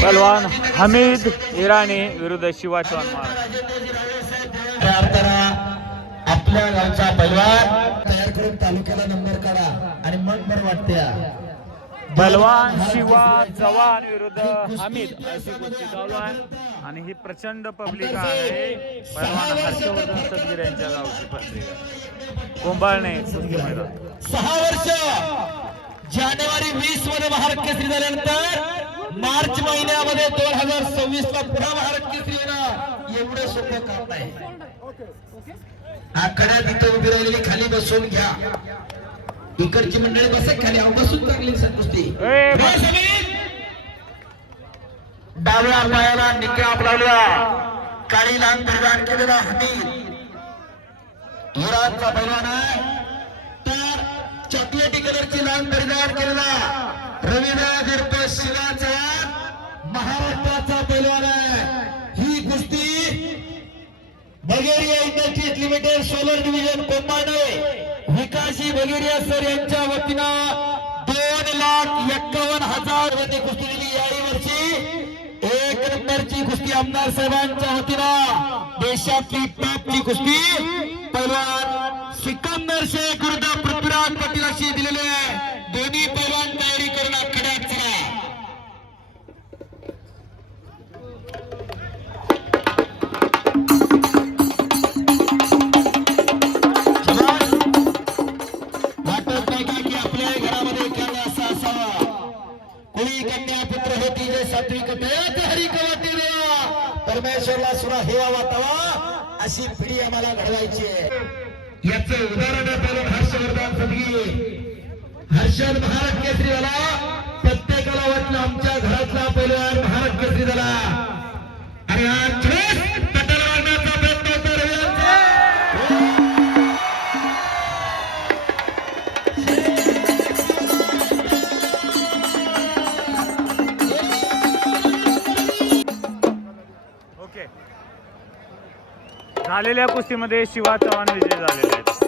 पहलवान हमीद इराणी विरुद्ध शिवा चव्हाण महाराज. आपल्या गावचा पैलवान तयार करून तालुक्याला नंबर काढा आणि मन बरं वाटते. पहलवान शिवा चव्हाण विरुद्ध हमीद अशी कुस्ती चालू आहे आणि ही प्रचंड पब्लिक आहे. पहलवान हर्षवर्धन सदगीर यांच्या गावची पत्रिका कुंभाळणे कुस्ती मैदान. 6 वर्ष जानेवारी 20 मध्ये भारत केसरी झाल्यानंतर मार्च महिन्यामध्ये 2026 ला पुन्हा भारत केसरी होणार एवढं सोपं काम नाही. आकड्यात इथं उभी राहिलेली खाली बसून घ्या. इकडची मंडळी बसा खाली बसून चांगली कुस्ती. डाव्या पायाला निक्या आपला काळी लांब परिधान केलेला हमीद इराणचा पैलवान आहे. तर चॉकलेटी कलरची लांब परिधान केलेला रविराज उर्फ शिवा चव्हाण महाराष्ट्राचा पैलवान आहे. ही कुस्ती Bageria industries limited solar division कोंबाणे विकासी बगेरिया सर यांच्या वतीनं 2,51,000 मध्ये कुस्ती दिली. याही वर्षी 1 नंबरची कुस्ती आमदार साहेबांच्या वतीनं देशातली टॉपची कुस्ती पैलवान सिकंदर शेख विरुद्ध पृथ्वीराज पाटील अशी दिलेली आहे. दोन्ही पैलवान तयारी करून आखाड्यात चला. परमेश्वरला सुरा हेवा वाटावा अशी पिढी आम्हाला घडवायची आहे. याचं उदाहरण आहे हर्षवर्धन सदगीर. हर्षद भारत केसरी झाला. प्रत्येकाला वाटलं आमच्या घरातला पैलवान भारत केसरी झाला आणि आज पटल वाढण्याचा प्रयत्न होतो रविवारचा. झालेल्या कुस्तीमध्ये शिवा चव्हाण विजयी झालेले आहेत.